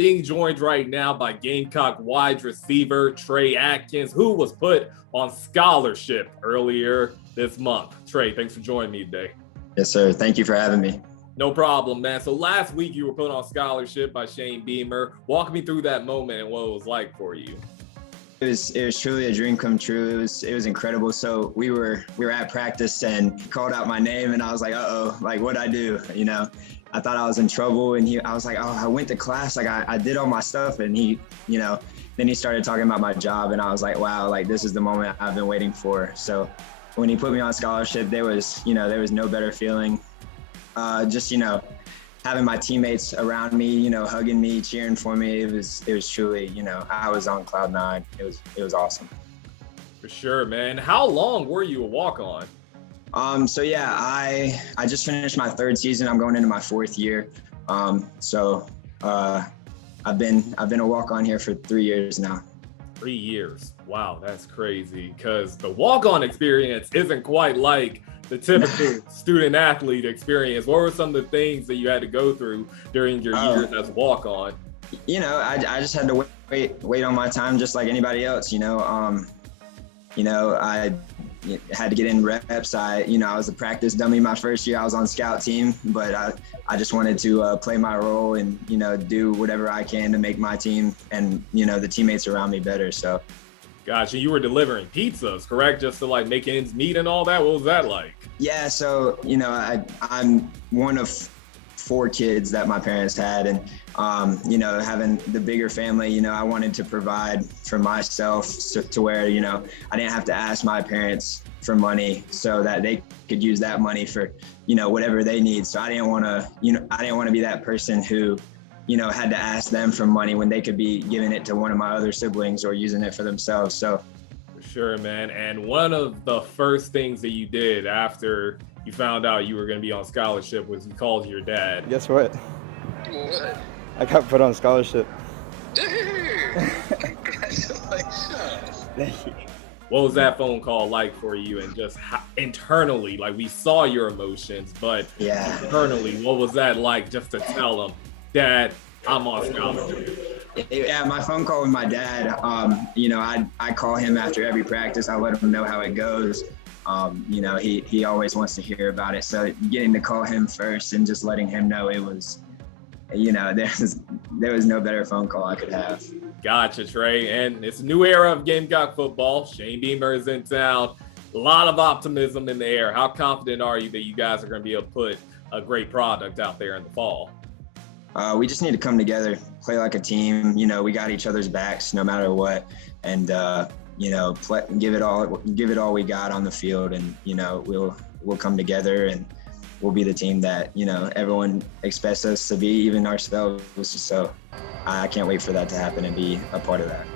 being joined right now by Gamecock wide receiver Trey Adkins, who was put on scholarship earlier this month. Trey, thanks for joining me today. Yes, sir. Thank you for having me. No problem, man. So last week you were put on scholarship by Shane Beamer. Walk me through that moment and what it was like for you. It was truly a dream come true. It was incredible. So we were at practice and he called out my name and I was like, uh-oh, like what'd I do? You know, I thought I was in trouble and I was like, oh, I went to class, like I did all my stuff, and then he started talking about my job and I was like, wow, like this is the moment I've been waiting for. So when he put me on scholarship, there was no better feeling. Having my teammates around me, hugging me, cheering for me, it was truly, I was on cloud nine. It was awesome. For sure, man. How long were you a walk-on? I just finished my third season. I'm going into my fourth year. I've been a walk-on here for 3 years now. 3 years. Wow, that's crazy, because the walk-on experience isn't quite like the typical student athlete experience. What were some of the things that you had to go through during your years as a walk-on? I just had to wait on my time just like anybody else. I had to get in reps. I was a practice dummy my first year. I was on scout team, but I just wanted to play my role and, do whatever I can to make my team and, the teammates around me better. So. Gotcha. You were delivering pizzas, correct? Just to like make ends meet and all that. What was that like? Yeah. So, I'm one of 4 kids that my parents had, and, having the bigger family, I wanted to provide for myself to where, I didn't have to ask my parents for money so that they could use that money for, whatever they need. So I didn't want to be that person who, had to ask them for money when they could be giving it to one of my other siblings or using it for themselves. So. For sure, man. And one of the first things that you did after you found out you were going to be on scholarship was you called your dad. Guess what? What? I got put on scholarship. Dude, congratulations. Thank you. What was that phone call like for you? And just internally, like we saw your emotions, but yeah, internally, what was that like just to tell him, Dad, I'm on scholarship? Yeah, my phone call with my dad, I call him after every practice. I let him know how it goes. He always wants to hear about it. So getting to call him first and just letting him know it was, there was no better phone call I could have. Gotcha, Trey. And it's a new era of Gamecock football. Shane Beamer is in town. A lot of optimism in the air. How confident are you that you guys are going to be able to put a great product out there in the fall? We just need to come together, play like a team. We got each other's backs no matter what, and give it all we got on the field, and we'll come together and we'll be the team that everyone expects us to be, even ourselves. So I can't wait for that to happen and be a part of that.